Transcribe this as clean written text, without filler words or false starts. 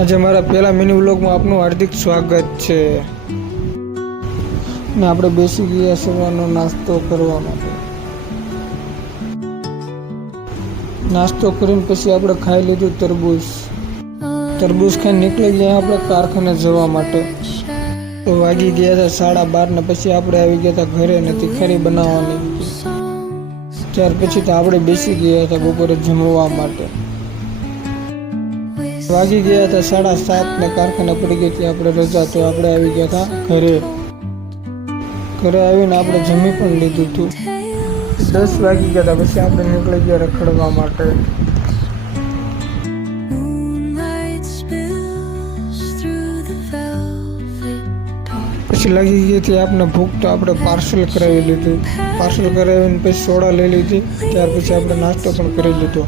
આજે મારા પહેલા મિની વ્લોગમાં આપનું હાર્દિક સ્વાગત છે ને આપણે બેસી ગયા સવારનો નાસ્તો કરવા માટે। નાસ્તો કરીને પછી આપણે ખાઈ લીધું તરબૂચ ખાઈને નીકળી ગયા આપણે કારખાને જવા માટે। તો વાગી ગયા હતા 12:30 ને પછી આપણે આવી ગયા હતા ઘરે ને તીખારી બનાવવાની। ત્યાર પછી તો આપણે બેસી ગયા હતા બપોરે જમવા માટે। વાગી ગયા હતા 7:30 ને કારખાને પડી ગઈ હતી આપણે રજા। તો આપણે આવી ગયા હતા ઘરે આવીને આપણે જમી પણ લીધું હતું। 10 વાગી ગયા હતા પછી આપણે નીકળી ગયા રખડવા માટે। પછી લાગી ગઈ હતી આપણે ભૂખ તો આપણે પાર્સલ કરાવી લીધું। પાર્સલ કરાવીને પછી સોડા લઈ લીધી। ત્યાર પછી આપણે નાસ્તો પણ કરી લીધો।